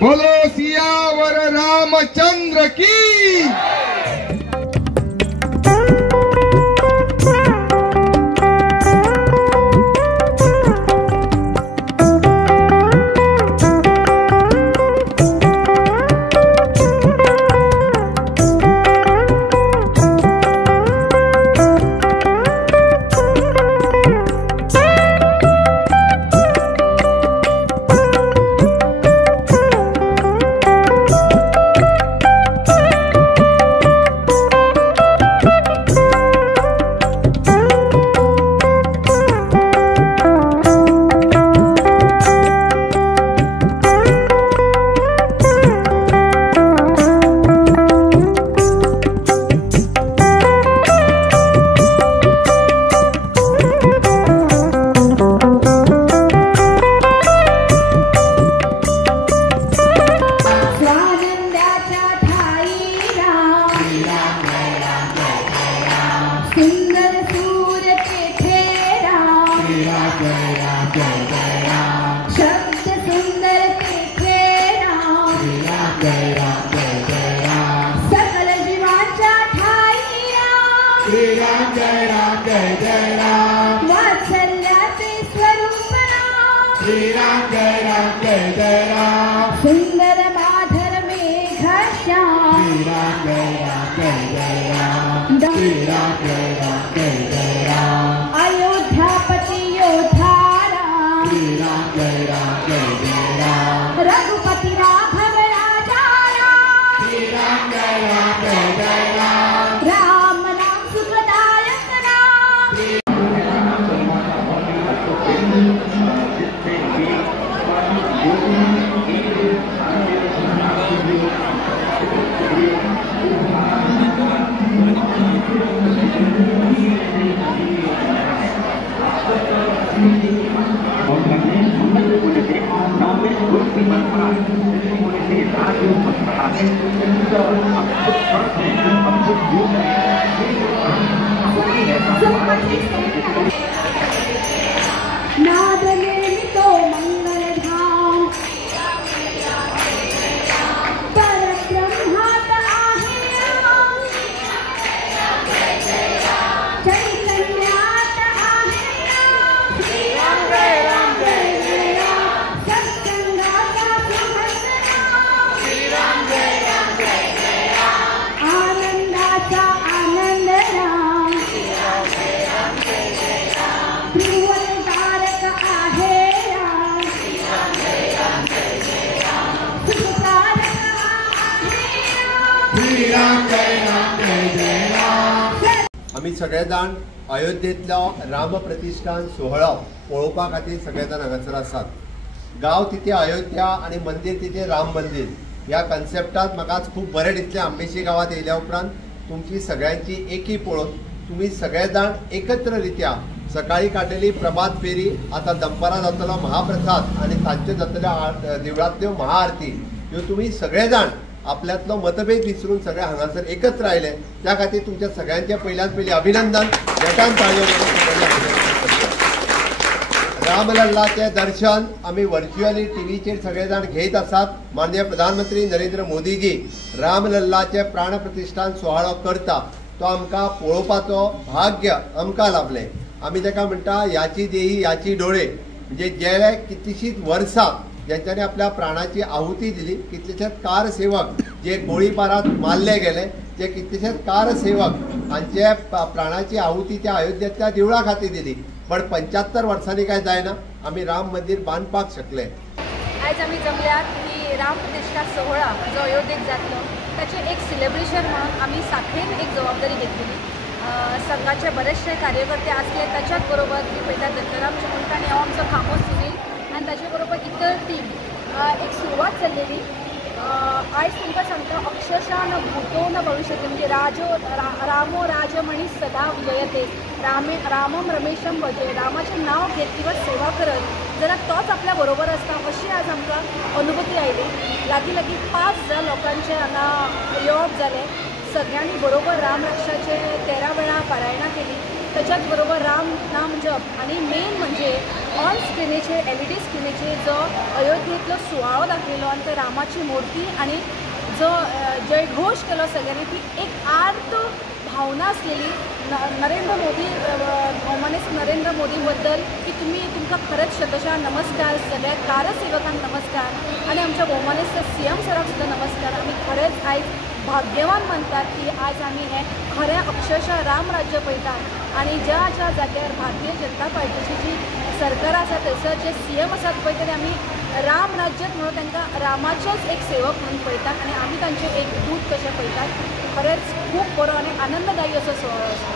बोलो सियावर रामचंद्र की। सुंदर माधर में घश्याम अयोध्यापति योधाराम रघुपति राघव राजा राम नाम सुखदायक राम। नाद निर्मितो मंगल धाम पर ब्रह्मात आहे चैतन्यात आहे सत्संगाचा आनंदाचा आनंद राम त्रिवंतारक आहे राम सुखकारक आहे राम। आमी सगळे जाण अयोध्येतलो राम प्रतिष्ठान सोहळो पळोवपा खातीर सगळे जाण हांगासर आसात. गांव तिथे अयोध्या आणि मंदिर तिथे राम मंदिर ह्या कन्सेप्टात म्हाका आज खूब बरें दिसलें. आंबेशी गांवांत येयल्या उपरांत तुमची सगळ्यांची एकी पळोवन तुम्ही सगळे जाण एकत्र रित्या सकाळी काडलेली प्रभात फेरी, आता दनपारां जातलो महाप्रसाद आणि सांजच्यो जातल्यो देवळांतल्यो महाआरती ह्यो तुम्ही सगळे जाण आपल्यातलो मतभेद विसरून सगळे हांगासर एकत्र आयले. त्या खातीर तुमच्या सगळ्यांचे पयल्यान पयलीं अभिनंदन. नेटान ताळयो मारून रामलल्लाचे दर्शन आम्ही व्हर्च्युअली टीव्हीचेर सगळे जाण घेत आसात. माननीय प्रधानमंत्री नरेंद्र मोदीजी रामलल्लाचे प्राणप्रतिष्ठान सुवाळो करता तो आमकां पळोवपाचो भाग्य आमकां लाभलें. आमी ताका म्हणटा याची देही याची डोळे, म्हणजे गेले कितलीशींच वर्सां ज्यांच्यानी आपल्या प्राणाची आहुती दिली, कितलेशेच कारसेवक जे गोळीबारात मारले गेले, जे कितलेशेच कारसेवक हांचे प्राणाची आहुती त्या अयोध्येतल्या देवळा खातीर दिली, पण 75 वर्सांनी काय जायना आमी राम मंदिर बांदपाक शकले. आज आमी जमल्यात की राम प्रतिष्ठा सोहळा जो अयोध्येत जातलो त्याचे एक सेलिब्रेशन म्हणून आमी साखळेन एक जबाबदारी घेतली. संघाचे बरेचसे कार्यकर्ते असले, त्याच्याच बरोबर मी पळयता दत्तराम चिमणकाणी हो आमचो खामो सुनील आणि त्याचे बरोबर इतर टीम एक सुरवात जाल्लेली. आयज तुमकां सांगता अक्षरशः न भूतो न भविष्यति, म्हणजे रामो राजमणी सदा विजयते, रामम रमेशम भजे, रामाचें नांव घेत किंवा सेवा करत जाल्यार तोच आपल्या बरोबर आसता अशी आज आमकां अनुभूती आयली. लागीं 5,000 लोकांचे हांगा येवप जालें. सगळ्यांनी बरोबर राम रक्षाचे 13 वेळा पारायणां केली. त्याच्याच बरोबर राम नाम जप आणि मेन म्हणजे ऑन स्क्रिनीचे LED स्क्रिनीचे जो अयोध्येतलो सुवाळो दाखयलो आणि ते रामाची मूर्ती आणि जो जयघोष केलो सगळ्यांनी, ती एक आर्त भावना असलेली. नरेंद्र मोदी भौमानेस्त नरेंद्र मोदी बद्दल की तुमकां खरंच शतशः नमस्कार, सगळ्या कारसेवकांक नमस्कार आणि आमच्या भौमानेस्त CM सराक सुद्दां नमस्कार. आमी खरेंच आयज भाग्यवान म्हणतात की आज आम्ही हे खऱ्या अक्षरशः राम राज्य पळयतात आणि ज्या ज्या जाग्यार भारतीय जनता पार्टीची जी सरकार आसा थंयसर जे CM आसात पळय तरी आमी राम राज्यच म्हणून तांकां रामाचोच एक सेवक म्हणून पळयतात आणि आमी तांचे एक दूत कशें पळयतात. खरेंच खूब बरो आनी आनंददायी असो सुवाळो आसा.